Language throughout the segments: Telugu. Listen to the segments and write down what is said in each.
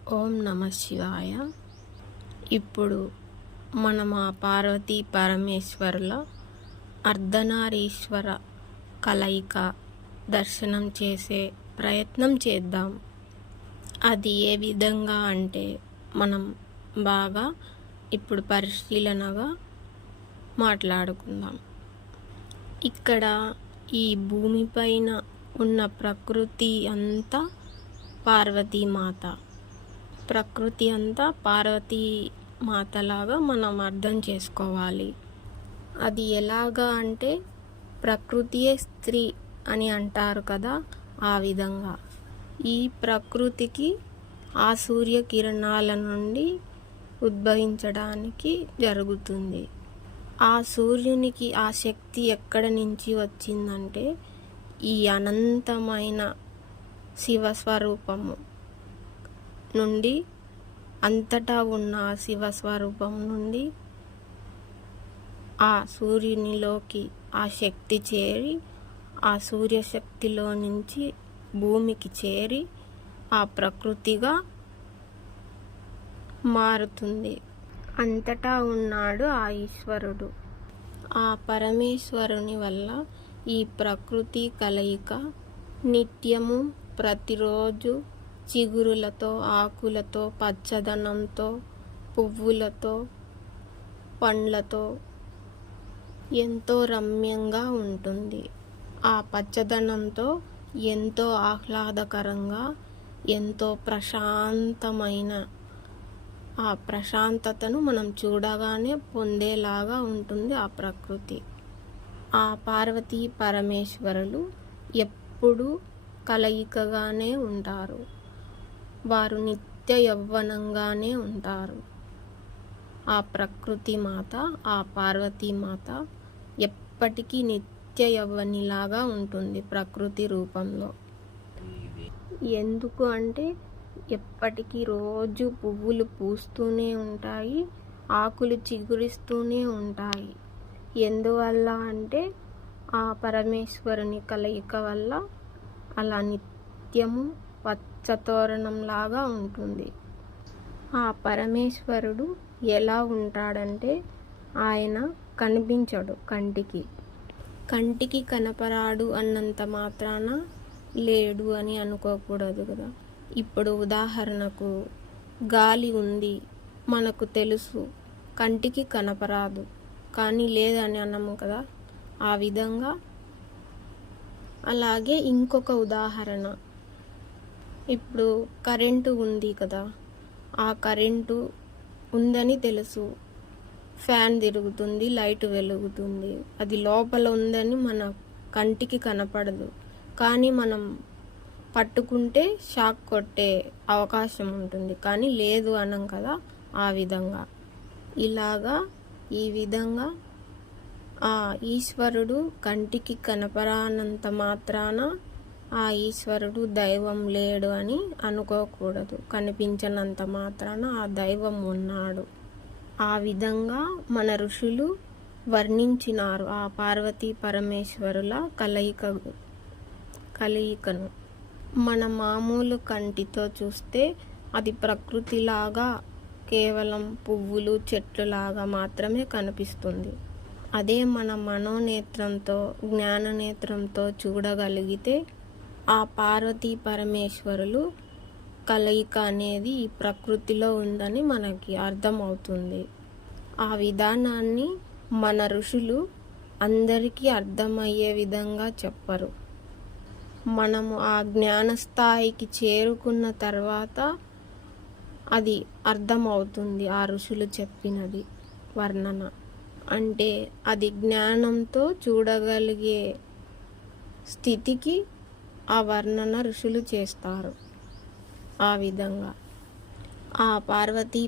ఓం నమ శివాయ. ఇప్పుడు మనం ఆ పార్వతీ పరమేశ్వరుల అర్ధనారీశ్వర కలయిక దర్శనం చేసే ప్రయత్నం చేద్దాం. అది ఏ విధంగా అంటే మనం బాగా ఇప్పుడు పరిశీలనగా మాట్లాడుకుందాం. ఇక్కడ ఈ భూమిపైన ఉన్న ప్రకృతి అంతా పార్వతీమాత. ప్రకృతి అంతా పార్వతీ మాతలాగా మనం అర్థం చేసుకోవాలి. అది ఎలాగా అంటే ప్రకృతియే స్త్రీ అని అంటారు కదా, ఆ విధంగా ఈ ప్రకృతికి ఆ సూర్యకిరణాల నుండి ఉద్భవించడానికి జరుగుతుంది. ఆ సూర్యునికి ఆ శక్తి ఎక్కడ నుంచి వచ్చిందంటే ఈ అనంతమైన శివస్వరూపము నుండి, అంతటా ఉన్న శివస్వరూపం నుండి ఆ సూర్యునిలోకి ఆ శక్తి చేరి ఆ సూర్యశక్తిలో నుంచి భూమికి చేరి ఆ ప్రకృతిగా మారుతుంది. అంతటా ఉన్నాడు ఆ ఈశ్వరుడు. ఆ పరమేశ్వరుని వల్ల ఈ ప్రకృతి కలయిక నిత్యము ప్రతిరోజు చిగురులతో, ఆకులతో, పచ్చదనంతో, పువ్వులతో, పండ్లతో ఎంతో రమ్యంగా ఉంటుంది. ఆ పచ్చదనంతో ఎంతో ఆహ్లాదకరంగా, ఎంతో ప్రశాంతమైన ఆ ప్రశాంతతను మనం చూడగానే పొందేలాగా ఉంటుంది ఆ ప్రకృతి. ఆ పార్వతీ పరమేశ్వరులు ఎప్పుడూ కలయికగానే ఉంటారు. వారు నిత్య యవ్వనంగానే ఉంటారు. ఆ ప్రకృతి మాత, ఆ పార్వతీమాత ఎప్పటికీ నిత్య యవ్వనిలాగా ఉంటుంది ప్రకృతి రూపంలో. ఎందుకు అంటే ఎప్పటికీ రోజు పువ్వులు పూస్తూనే ఉంటాయి, ఆకులు చిగురిస్తూనే ఉంటాయి. ఎందువల్ల అంటే ఆ పరమేశ్వరుని కలయిక వల్ల అలా నిత్యము పచ్చతోరణంలాగా ఉంటుంది. ఆ పరమేశ్వరుడు ఎలా ఉంటాడంటే ఆయన కనిపించడు కంటికి కనపరాడు అన్నంత మాత్రాన లేడు అని అనుకోకూడదు కదా. ఇప్పుడు ఉదాహరణకు గాలి ఉంది, మనకు తెలుసు, కంటికి కనపరాదు, కానీ లేదని అన్నాము కదా. ఆ విధంగా అలాగే ఇంకొక ఉదాహరణ, ఇప్పుడు కరెంటు ఉంది కదా, ఆ కరెంటు ఉందని తెలుసు, ఫ్యాన్ తిరుగుతుంది, లైట్ వెలుగుతుంది, అది లోపల ఉందని మన కంటికి కనపడదు, కానీ మనం పట్టుకుంటే షాక్ కొట్టే అవకాశం ఉంటుంది, కానీ లేదు అనం కదా. ఆ విధంగా ఇలాగా ఈ విధంగా ఆ ఈశ్వరుడు కంటికి కనపరానంత మాత్రాన ఆ ఈశ్వరుడు దైవం లేడు అని అనుకోకూడదు. కనిపించనంత మాత్రాన ఆ దైవం ఉన్నాడు. ఆ విధంగా మన ఋషులు వర్ణించినారు ఆ పార్వతీ పరమేశ్వరుల కలయికను. మన మామూలు కంటితో చూస్తే అది ప్రకృతిలాగా కేవలం పువ్వులు, చెట్లులాగా మాత్రమే కనిపిస్తుంది. అదే మన మనోనేత్రంతో, జ్ఞాననేత్రంతో చూడగలిగితే ఆ పార్వతీ పరమేశ్వరులు కలయిక అనేది ఈ ప్రకృతిలో ఉందని మనకి అర్థమవుతుంది. ఆ విధానాన్ని మన ఋషులు అందరికీ అర్థమయ్యే విధంగా చెప్పరు. మనము ఆ జ్ఞానస్థాయికి చేరుకున్న తర్వాత అది అర్థమవుతుంది. ఆ ఋషులు చెప్పినది వర్ణన అంటే అది జ్ఞానంతో చూడగలిగే స్థితికి ఆ వర్ణన ఋషులు చేస్తారు. ఆ విధంగా ఆ పార్వతీ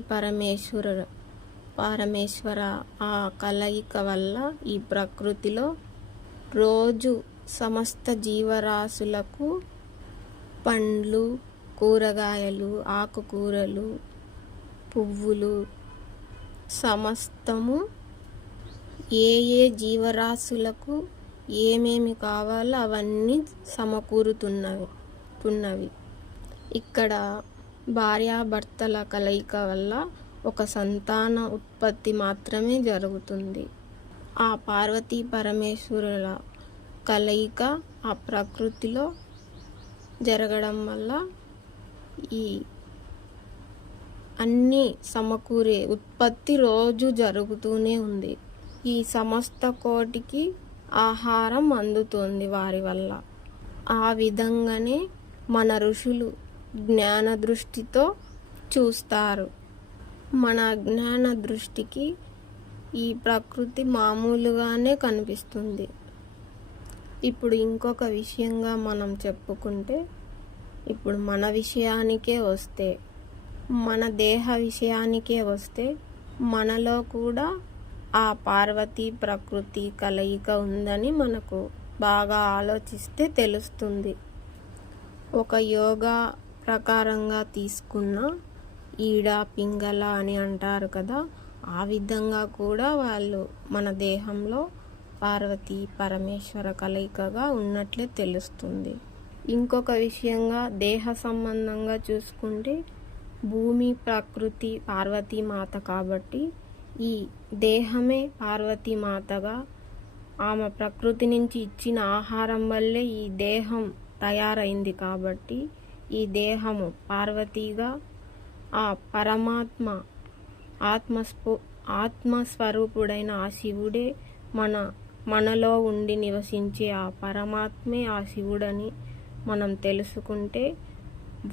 పరమేశ్వర ఆ కలయిక వల్ల ఈ ప్రకృతిలో రోజు సమస్త జీవరాశులకు పండ్లు, కూరగాయలు, ఆకుకూరలు, పువ్వులు సమస్తము ఏ జీవరాశులకు ఏమేమి కావాలో అవన్నీ సమకూరుతున్నవి. ఇక్కడ భార్యాభర్తల కలయిక వల్ల ఒక సంతాన ఉత్పత్తి మాత్రమే జరుగుతుంది. ఆ పార్వతీ పరమేశ్వరుల కలయిక ఆ ప్రకృతిలో జరగడం వల్ల ఈ అన్నీ సమకూరే ఉత్పత్తి రోజు జరుగుతూనే ఉంది. ఈ సమస్త కోటికి ఆహారం అందుతోంది వారి వల్ల. ఆ విధంగానే మన ఋషులు జ్ఞాన దృష్టితో చూస్తారు. మన జ్ఞాన దృష్టికి ఈ ప్రకృతి మామూలుగానే కనిపిస్తుంది. ఇప్పుడు ఇంకొక విషయంగా మనం చెప్పుకుంటే, ఇప్పుడు మన విషయానికే వస్తే, మన దేహ విషయానికే వస్తే, మనలో కూడా ఆ పార్వతీ ప్రకృతి కలయిక ఉందని మనకు బాగా ఆలోచిస్తే తెలుస్తుంది. ఒక యోగా ప్రకారంగా తీసుకున్న ఈడ పింగళ అని అంటారు కదా, ఆ విధంగా కూడా వాళ్ళు మన దేహంలో పార్వతీ పరమేశ్వర కలయికగా ఉన్నట్లే తెలుస్తుంది. ఇంకొక విషయంగా దేహ సంబంధంగా చూసుకుంటే, భూమి ప్రకృతి పార్వతీమాత కాబట్టి ఈ దేహమే పార్వతీమాతగా, ఆమె ప్రకృతి నుంచి ఇచ్చిన ఆహారం వల్లే ఈ దేహం తయారైంది కాబట్టి ఈ దేహము పార్వతీగా, ఆ పరమాత్మ ఆత్మస్వరూపుడైన ఆ శివుడే మనలో ఉండి నివసించే ఆ పరమాత్మే ఆ శివుడని మనం తెలుసుకుంటే,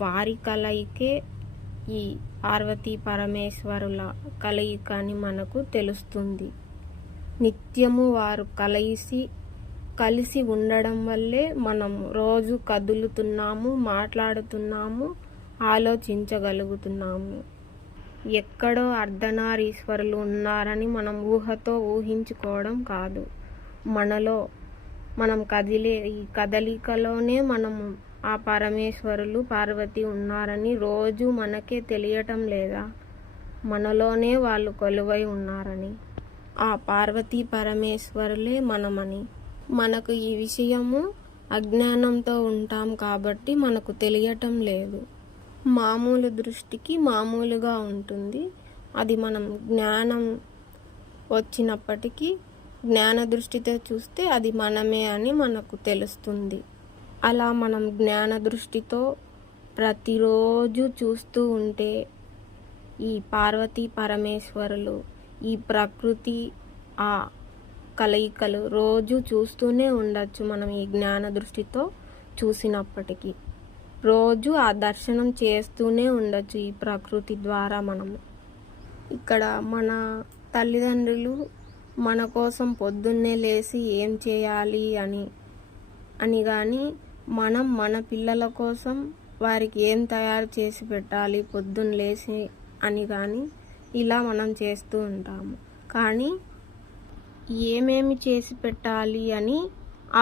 వారి కలయికే ఈ పార్వతీ పరమేశ్వరుల కలయిక అని మనకు తెలుస్తుంది. నిత్యము వారు కలిసి ఉండడం వల్లే మనం రోజు కదులుతున్నాము, మాట్లాడుతున్నాము, ఆలోచించగలుగుతున్నాము. ఎక్కడో అర్ధనారీశ్వరులు ఉన్నారని మనం ఊహతో ఊహించుకోవడం కాదు. మనలో మనం కదిలే ఈ కదలికలోనే మనము ఆ పరమేశ్వరులు పార్వతి ఉన్నారని రోజు మనకే తెలియటం లేదా? మనలోనే వాళ్ళు కొలువై ఉన్నారని, ఆ పార్వతీ పరమేశ్వరులే మనమని. మనకు ఈ విషయము అజ్ఞానంతో ఉంటాం కాబట్టి మనకు తెలియటం లేదు. మామూలు దృష్టికి మామూలుగా ఉంటుంది. అది మనం జ్ఞానం వచ్చినప్పటికీ జ్ఞాన దృష్టితో చూస్తే అది మనమే అని మనకు తెలుస్తుంది. అలా మనం జ్ఞాన దృష్టితో ప్రతిరోజు చూస్తూ ఉంటే ఈ పార్వతీ పరమేశ్వరులు, ఈ ప్రకృతి, ఆ కలయికలు రోజు చూస్తూనే ఉండొచ్చు. మనం ఈ జ్ఞాన దృష్టితో చూసినప్పటికీ రోజు ఆ దర్శనం చేస్తూనే ఉండొచ్చు ఈ ప్రకృతి ద్వారా. మనము ఇక్కడ మన తల్లిదండ్రులు మన కోసం పొద్దున్నే లేచి ఏం చేయాలి అని కానీ, మనం మన పిల్లల కోసం వారికి ఏం తయారు చేసి పెట్టాలి పొద్దున్న లేచి అని కానీ ఇలా మనం చేస్తూ ఉంటాము. కానీ ఏమేమి చేసి పెట్టాలి అని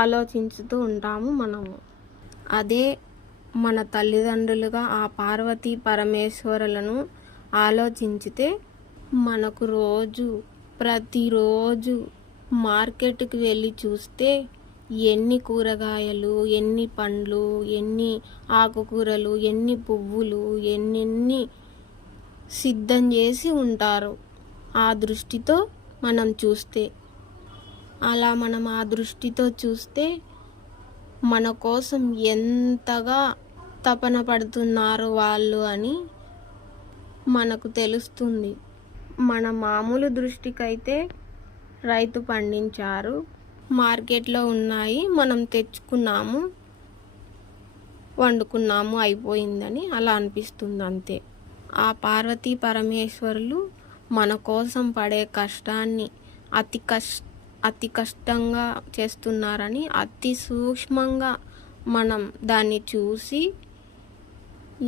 ఆలోచించుతూ ఉంటాము మనము. అదే మన తల్లిదండ్రులుగా ఆ పార్వతీ పరమేశ్వరులను ఆలోచించితే మనకు ప్రతిరోజు మార్కెట్కి వెళ్ళి చూస్తే ఎన్ని కూరగాయలు, ఎన్ని పండ్లు, ఎన్ని ఆకుకూరలు, ఎన్ని పువ్వులు, ఎన్ని సిద్ధం చేసి ఉంటారు ఆ దృష్టితో మనం చూస్తే. అలా మనం ఆ దృష్టితో చూస్తే మన కోసం ఎంతగా తపన పడుతున్నారు వాళ్ళు అని మనకు తెలుస్తుంది. మన మామూలు దృష్టికైతే రైతు పండించారు, మార్కెట్లో ఉన్నాయి, మనం తెచ్చుకున్నాము, వండుకున్నాము, అయిపోయిందని అలా అనిపిస్తుంది అంతే. ఆ పార్వతీ పరమేశ్వరులు మన కోసం పడే కష్టాన్ని అతి కష్టంగా చేస్తున్నారని అతి సూక్ష్మంగా మనం దాన్ని చూసి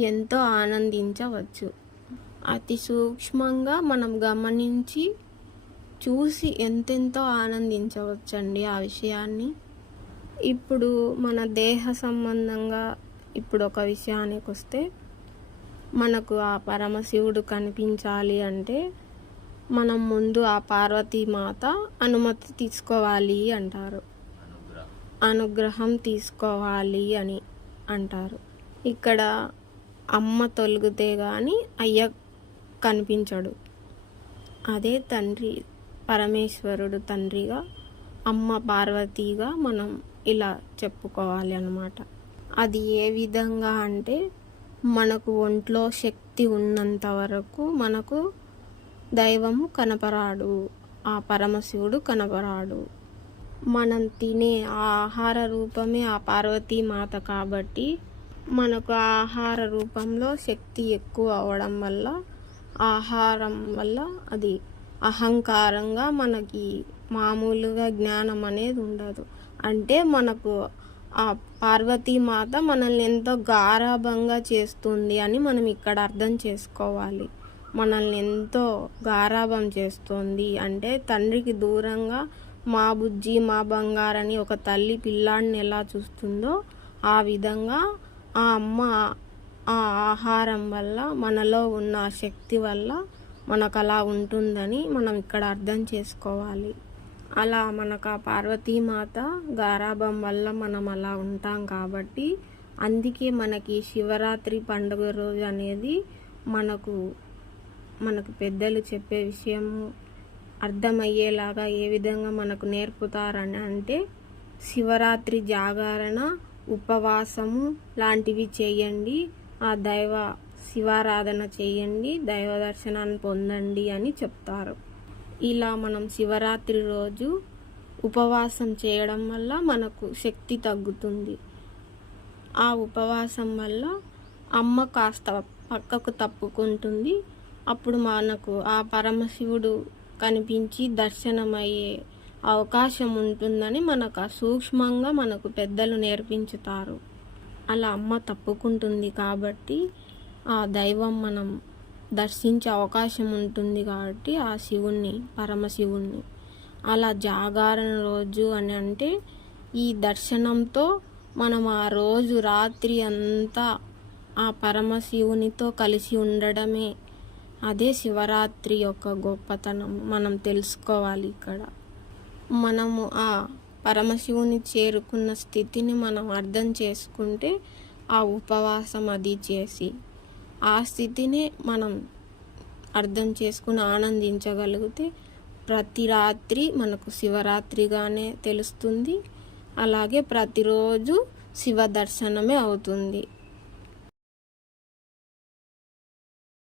ఎంతో ఆనందించవచ్చు. అతి సూక్ష్మంగా మనం గమనించి చూసి ఎంతెంతో ఆనందించవచ్చండి ఆ విషయాన్ని. ఇప్పుడు మన దేహ సంబంధంగా ఇప్పుడు ఒక విషయానికి వస్తే, మనకు ఆ పరమశివుడు కనిపించాలి అంటే మనం ముందు ఆ పార్వతీమాత అనుమతి తీసుకోవాలి అంటారు, అనుగ్రహం తీసుకోవాలి అని అంటారు. ఇక్కడ అమ్మ తొలగితే కానీ అయ్య కనిపించడు. అదే తండ్రి పరమేశ్వరుడు తండ్రిగా, అమ్మ పార్వతీగా మనం ఇలా చెప్పుకోవాలి అన్నమాట. అది ఏ విధంగా అంటే మనకు ఒంట్లో శక్తి ఉన్నంత వరకు మనకు దైవము కనపరాడు, ఆ పరమశివుడు కనపరాడు. మనం తినే ఆ ఆహార రూపమే ఆ పార్వతీమాత కాబట్టి మనకు ఆహార రూపంలో శక్తి ఎక్కువ అవడం వల్ల, ఆహారం వల్ల అది అహంకారంగా మనకి మామూలుగా జ్ఞానం అనేది ఉండదు. అంటే మనకు ఆ పార్వతీమాత మనల్ని ఎంతో గారాబంగా చేస్తుంది అని మనం ఇక్కడ అర్థం చేసుకోవాలి. మనల్ని ఎంతో గారాబం చేస్తుంది అంటే తండ్రికి దూరంగా మా బుజ్జి మా బంగారని ఒక తల్లి పిల్లాడిని ఎలా చూస్తుందో ఆ విధంగా ఆ అమ్మ ఆ ఆహారం వల్ల మనలో ఉన్న శక్తి వల్ల మనకు అలా ఉంటుందని మనం ఇక్కడ అర్థం చేసుకోవాలి. అలా మనకు ఆ పార్వతీమాత గారాబం వల్ల మనం అలా ఉంటాం కాబట్టి అందుకే మనకి శివరాత్రి పండుగ రోజు అనేది మనకు పెద్దలు చెప్పే విషయం అర్థమయ్యేలాగా ఏ విధంగా మనకు నేర్పుతారని అంటే శివరాత్రి జాగరణ, ఉపవాసము లాంటివి చేయండి, ఆ శివారాధన చేయండి, దైవ దర్శనాన్ని పొందండి అని చెప్తారు. ఇలా మనం శివరాత్రి రోజు ఉపవాసం చేయడం వల్ల మనకు శక్తి తగ్గుతుంది. ఆ ఉపవాసం వల్ల అమ్మ కాస్త పక్కకు తప్పుకుంటుంది. అప్పుడు మనకు ఆ పరమశివుడు కనిపించి దర్శనమయ్యే అవకాశం ఉంటుందని మనకు సూక్ష్మంగా మనకు పెద్దలు నేర్పించుతారు. అలా అమ్మ తప్పుకుంటుంది కాబట్టి ఆ దైవం మనం దర్శించే అవకాశం ఉంటుంది కాబట్టి ఆ శివుణ్ణి, పరమశివుణ్ణి. అలా జాగరణ రోజు అని అంటే ఈ దర్శనంతో మనం ఆ రోజు రాత్రి అంతా ఆ పరమశివునితో కలిసి ఉండడమే. అదే శివరాత్రి యొక్క గొప్పతనం మనం తెలుసుకోవాలి. ఇక్కడ మనము ఆ పరమశివుని చేరుకున్న స్థితిని మనం అర్థం చేసుకుంటే ఆ ఉపవాసం అది చేసి ఆ స్థితిని మనం అర్థం చేసుకుని ఆనందించగలిగితే ప్రతి రాత్రి మనకు శివరాత్రిగానే తెలుస్తుంది. అలాగే ప్రతిరోజు శివ దర్శనమే అవుతుంది.